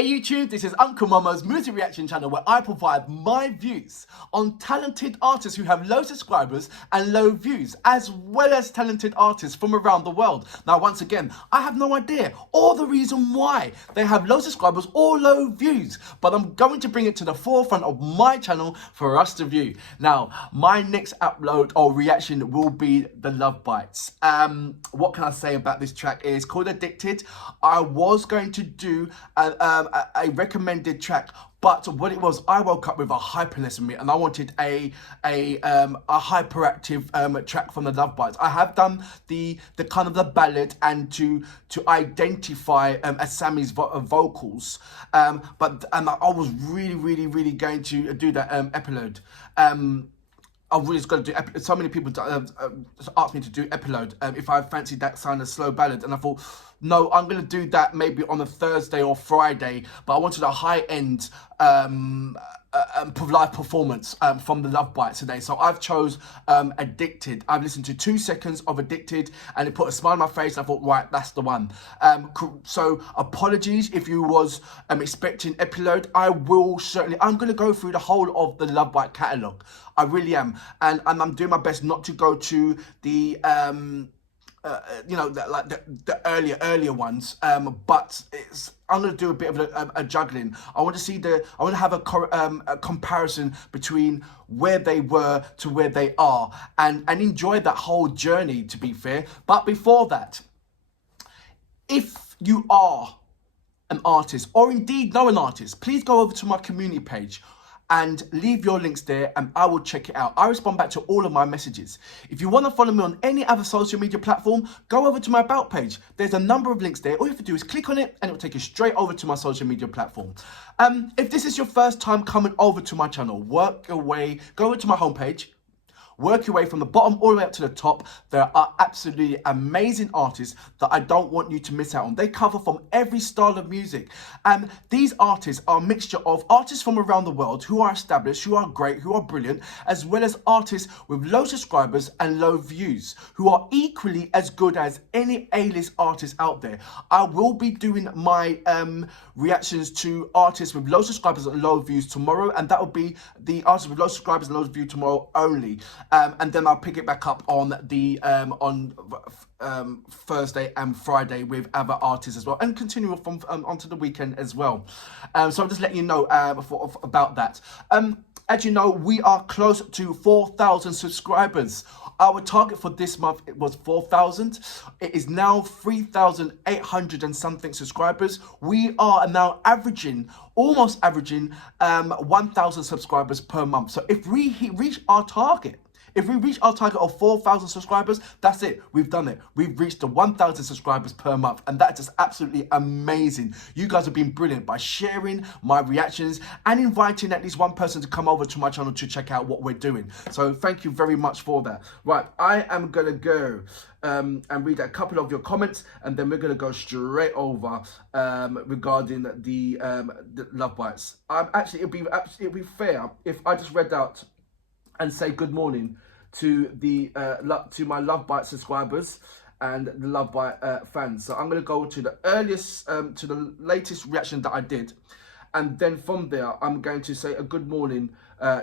Hey YouTube, this is Uncle Mama's music reaction channel where I provide my views on talented artists who have low subscribers and low views, as well as talented artists from around the world. Now, once again, I have no idea or the reason why they have low subscribers or low views, but I'm going to bring it to the forefront of my channel for us to view. Now, my next upload or reaction will be the Lovebites. What can I say about this track? It's called Addicted. I was going to do a recommended track, but what it was, I woke up with a hyperness in me and I wanted a hyperactive track from the Lovebites. I have done the kind of the ballad and to identify Asami's vocals, but I was really going to do that epilogue. I was going to do, so many people asked me to do epilogue if I fancied that sound of slow ballad, and I thought, no, I'm going to do that maybe on a Thursday or Friday, but I wanted a high-end live performance from the Lovebites today. So I've chose Addicted. I've listened to 2 seconds of Addicted and it put a smile on my face. I thought, right, that's the one. So apologies if you was expecting epilogue. I'm going to go through the whole of the Lovebite catalogue. I really am. And I'm doing my best not to go to the the earlier ones, but I'm going to do a bit of a juggling. I want to have a comparison between where they were to where they are, and enjoy that whole journey, to be fair. But before that, if you are an artist or indeed know an artist, please go over to my community page and leave your links there and I will check it out. I respond back to all of my messages. If you want to follow me on any other social media platform, go over to my About page. There's a number of links there. All you have to do is click on it and it will take you straight over to my social media platform. If this is your first time coming over to my channel, work your way, go over to my homepage, work your way from the bottom all the way up to the top. There are absolutely amazing artists that I don't want you to miss out on. They cover from every style of music. These artists are a mixture of artists from around the world who are established, who are great, who are brilliant, as well as artists with low subscribers and low views, who are equally as good as any A-list artist out there. I will be doing my reactions to artists with low subscribers and low views tomorrow, and that will be the artists with low subscribers and low views tomorrow only. And then I'll pick it back up on the Thursday and Friday with other artists as well, and continue from onto the weekend as well. So I'm just letting you know about that. As you know, we are close to 4,000 subscribers. Our target for this month, it was 4,000. It is now 3,800 and something subscribers. We are now almost averaging 1,000 subscribers per month. So if we reach our target, of 4,000 subscribers, that's it. We've done it. We've reached the 1,000 subscribers per month, and that's just absolutely amazing. You guys have been brilliant by sharing my reactions and inviting at least one person to come over to my channel to check out what we're doing. So thank you very much for that. Right, I am gonna go and read a couple of your comments, and then we're gonna go straight over regarding the Lovebites. Actually, it'd be fair if I just read out and say good morning to my Lovebite subscribers and the Lovebite fans. So I'm going to go to the to the latest reaction that I did, and then from there I'm going to say a good morning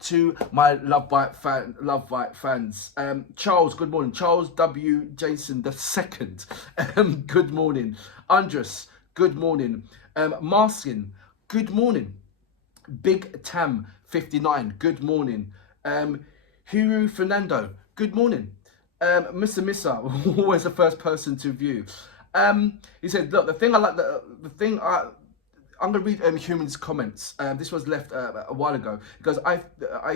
to my Lovebite fans. Charles, good morning. Charles W. Jason II, good morning. Andres, good morning. Marskin, good morning. Big Tam 59, good morning. Huru Fernando, good morning. Missa, always the first person to view. He said, look, I'm going to read Human's comments. This was left a while ago. Because I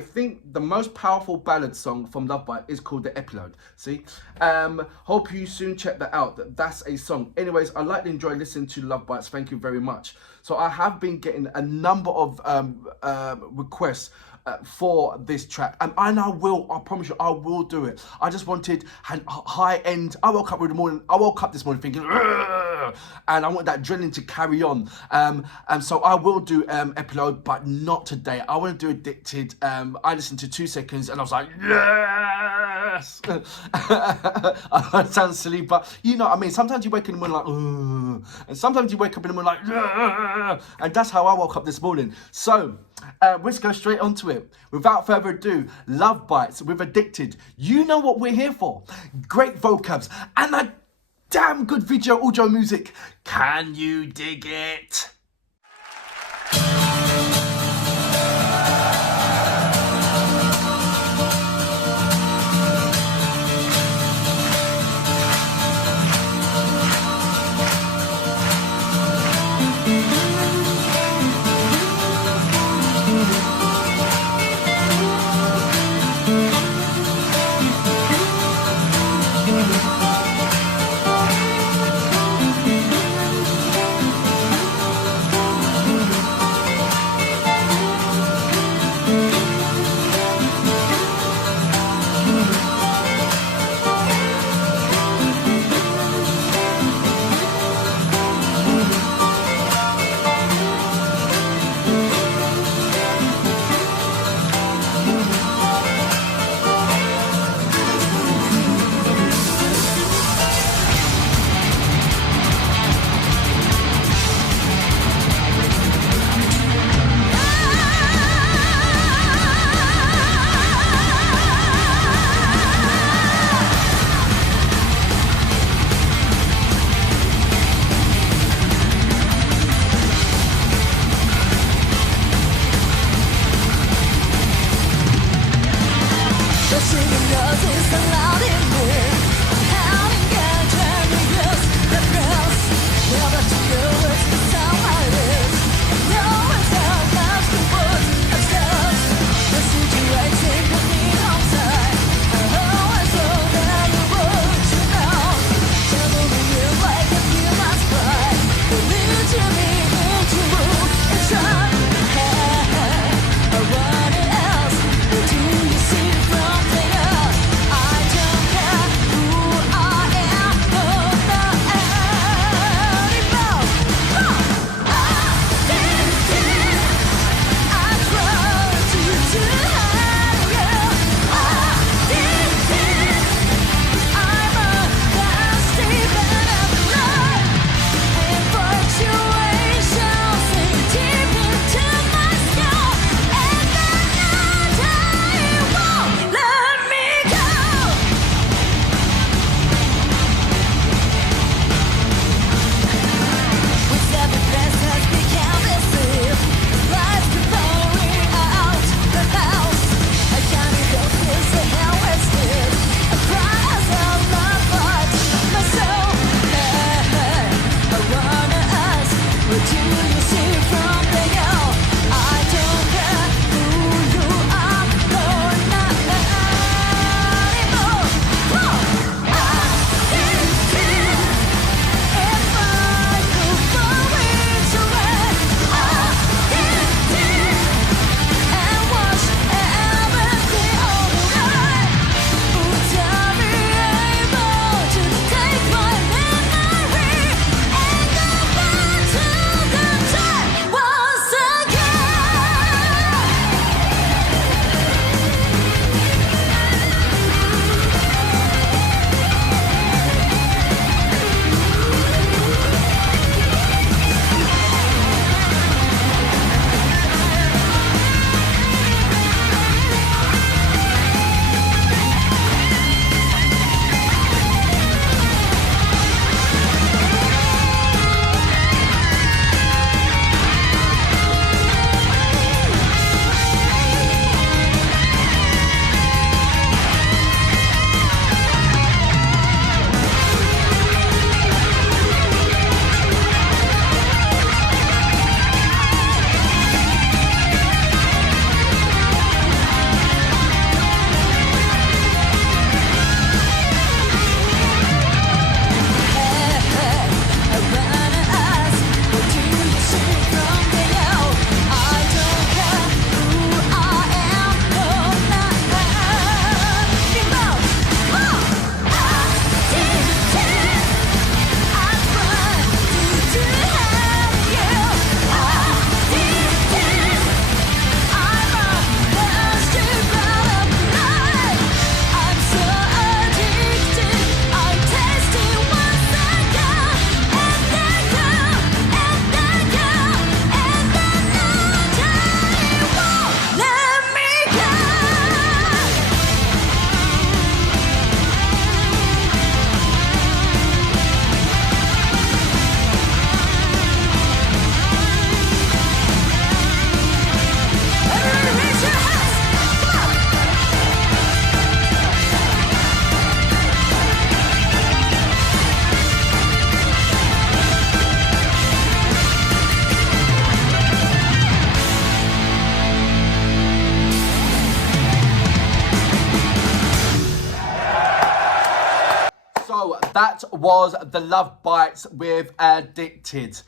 think the most powerful ballad song from Lovebite is called The Epilogue. See? Hope you soon check that out. That's a song. Anyways, I like to enjoy listening to Lovebites. Thank you very much. So I have been getting a number of requests for this track, and I promise you, I will do it. I just wanted high end. I woke up this morning thinking, "Ugh!" and I want that adrenaline to carry on. And so I will do epilogue, but not today. I want to do Addicted. I listened to 2 seconds and I was like, yes. I sound silly, but you know what I mean. Sometimes you wake up in the morning like, ugh, and sometimes you wake up in the morning like, ugh, and that's how I woke up this morning. So let's go straight onto it. Without further ado, Lovebites with Addicted. You know what we're here for. Great vocabs and a damn good video audio music. Can you dig it? What else do you see from there? I don't So that was the Lovebites with Addicted.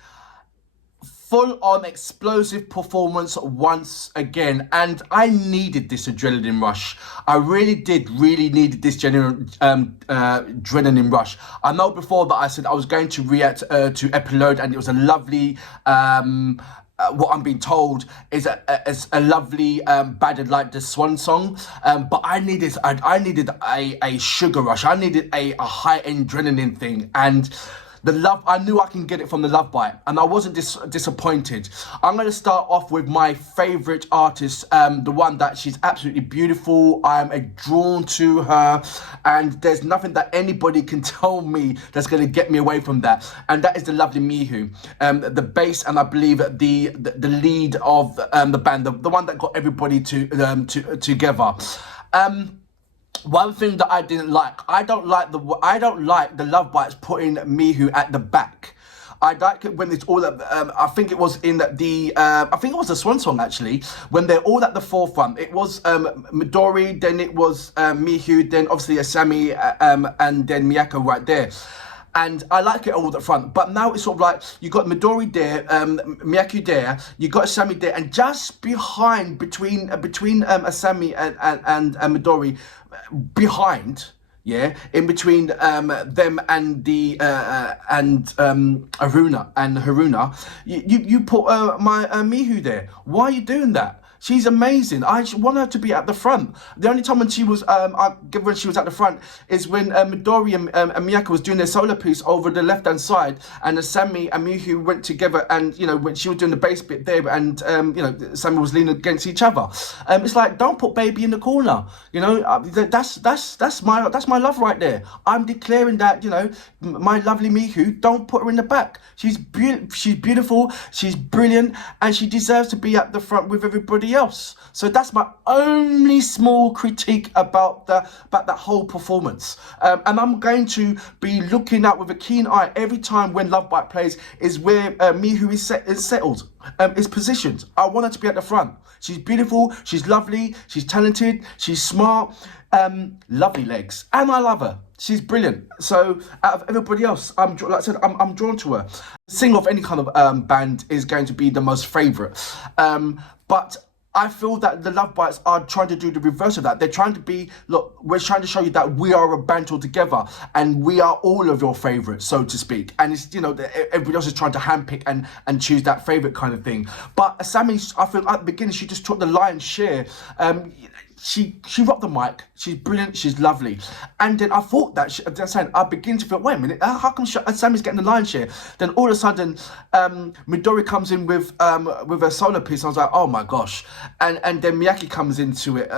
Full on explosive performance once again, and I needed this adrenaline rush. I really needed this adrenaline rush. I know before that I said I was going to react to Epilogue, and it was a lovely what I'm being told is a lovely ballad like the Swan Song, but I needed a sugar rush. I needed a high adrenaline thing, and I knew I can get it from the Lovebite, and I wasn't disappointed. I'm going to start off with my favourite artist, the one that she's absolutely beautiful. I'm drawn to her, and there's nothing that anybody can tell me that's going to get me away from that. And that is the lovely Miho, the bass, and I believe the lead of the band, the one that got everybody together. One thing that I didn't like, I don't like the Lovebites putting Miho at the back. I like it when it's all at, I think it was in the, I think it was the Swan Song actually, when they're all at the forefront. It was Midori, then it was Miho, then obviously Asami, and then Miyako right there. And I like it all at the front, but now it's sort of like you got Midori there, Miyako there, you got Asami there, and just behind, between Asami and Midori, behind, yeah, in between them and the Haruna, you put my Miho there. Why are you doing that? She's amazing. I want her to be at the front. The only time when she was at the front is when Midori and Miyako was doing their solo piece over the left-hand side, and Asami and Miho went together, and when she was doing the bass bit there, and Asami was leaning against each other. It's like, don't put baby in the corner. That's my love right there. I'm declaring that my lovely Miho, don't put her in the back. She's beautiful. She's brilliant, and she deserves to be at the front with everybody else. So that's my only small critique about that whole performance. And I'm going to be looking out with a keen eye every time when Lovebite plays is where Miho is settled, is positioned. I want her to be at the front. She's beautiful, she's lovely, she's talented, she's smart, lovely legs, and I love her. She's brilliant. So out of everybody else, I'm drawn to her. Single of any kind of band is going to be the most favourite. But I feel that the Lovebites are trying to do the reverse of that. They're trying to be, look, we're trying to show you that we are a band all together, and we are all of your favourites, so to speak. And it's, everybody else is trying to handpick and choose that favourite kind of thing. But Asami, I feel at the beginning, she just took the lion's share. She rocked the mic. She's brilliant. She's lovely. And then I thought that I begin to feel, wait a minute, how come Sami's getting the lion's share? Then all of a sudden, Midori comes in with a solo piece. I was like, oh my gosh. And then Miyako comes into it.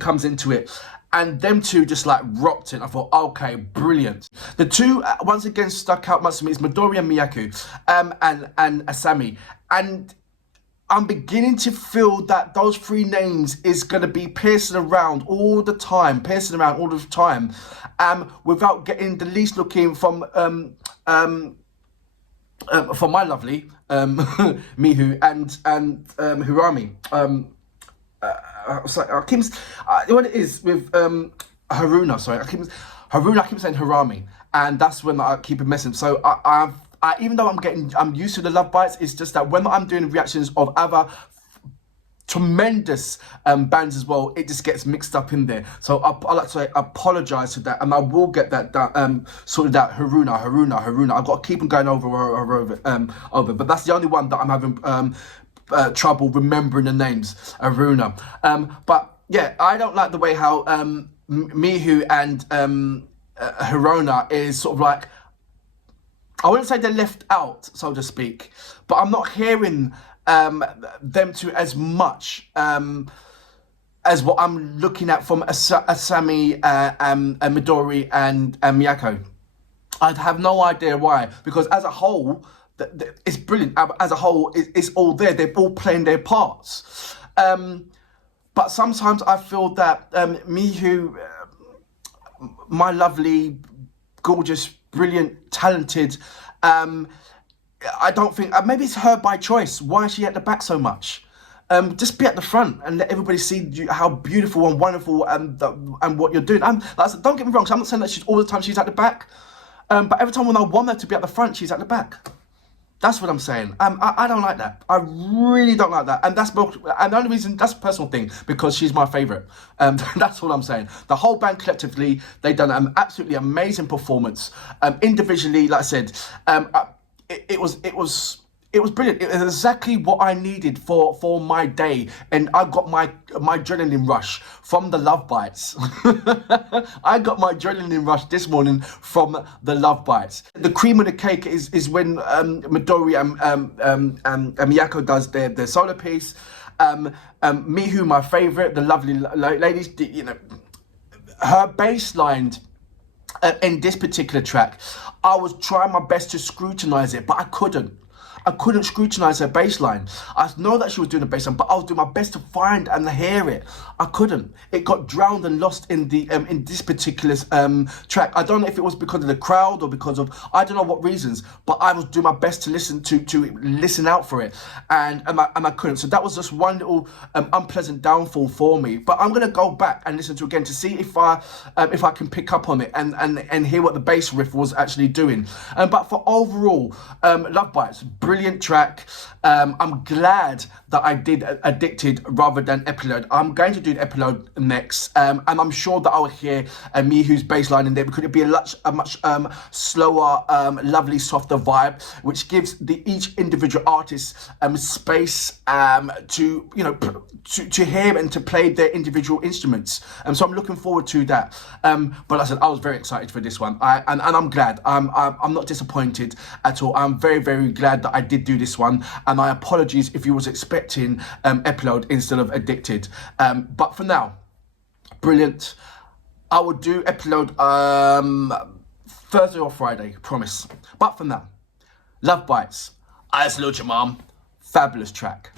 Comes into it. And them two just like rocked it. I thought, okay, brilliant. The two once again stuck out much to me is Midori and Miyako, and Asami. And I'm beginning to feel that those three names is going to be piercing around all the time, without getting the least look in from my lovely Miho and Hirami. What it is with Haruna, sorry, I keep saying Hirami, and that's when I keep it messing. So even though I'm used to the Lovebites, it's just that when I'm doing reactions of other tremendous bands as well, it just gets mixed up in there. So I like to say apologise to that, and I will get that sorted out. Haruna. I've got to keep on going over, but that's the only one that I'm having trouble remembering the names. Haruna. But yeah, I don't like the way how Miho and Haruna is sort of like, I wouldn't say they're left out, so to speak, but I'm not hearing them two as much as what I'm looking at from Asami, Midori, and Miyako. I have no idea why, because as a whole, it's brilliant. As a whole, it's all there. They're all playing their parts. But sometimes I feel that Miho, my lovely, gorgeous, brilliant, talented, I don't think, maybe it's her by choice. Why is she at the back so much? just be at the front and let everybody see you, how beautiful and wonderful and what you're doing. Like I said, don't get me wrong, so I'm not saying that she's all the time she's at the back, but every time when I want her to be at the front, she's at the back. That's what I'm saying. I don't like that. I really don't like that. And and the only reason, that's a personal thing, because she's my favourite. That's all I'm saying. The whole band collectively, they've done an absolutely amazing performance. Individually, like I said, it was brilliant. It was exactly what I needed for my day, and I got my adrenaline rush from the Lovebites. I got my adrenaline rush this morning from the Lovebites. The cream of the cake is when Midori and Miyako does their solo piece. Mihu, my favourite, the lovely ladies, you know, her bass line in this particular track, I was trying my best to scrutinise it, but I couldn't. I couldn't scrutinise her bass line. I know that she was doing a bass line, but I was doing my best to find and hear it. I couldn't. It got drowned and lost in the in this particular track. I don't know if it was because of the crowd or because of, I don't know what reasons, but I was doing my best to listen listen out for it, and I couldn't. So that was just one little unpleasant downfall for me. But I'm gonna go back and listen to it again to see if I can pick up on it and hear what the bass riff was actually doing. But for overall, Lovebites, brilliant track. I'm glad that I did Addicted rather than Epilogue. I'm going to do the Epilogue next, and I'm sure that I'll hear Mihu's bass line in there, because it'd be a much slower, lovely, softer vibe, which gives each individual artist space to, you know, to hear and to play their individual instruments. So I'm looking forward to that. But like I said, I was very excited for this one, and I'm glad. I'm not disappointed at all. I'm very, very glad that I did do this one, and I apologize if you was expecting Epilogue instead of Addicted. But for now, brilliant. I will do Epilogue Thursday or Friday, promise. But for now, Lovebites, I salute you, mom. Fabulous track.